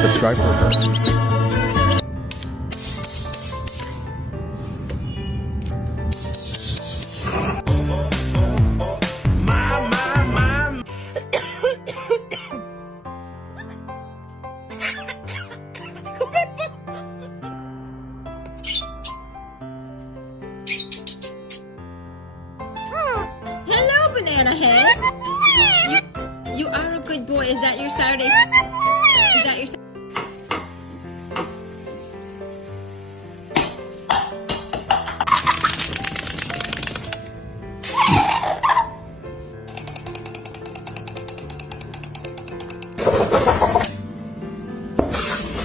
Subscribe for her. Hello, Banana Head. You are a good boy. Is that your Saturday? Is that your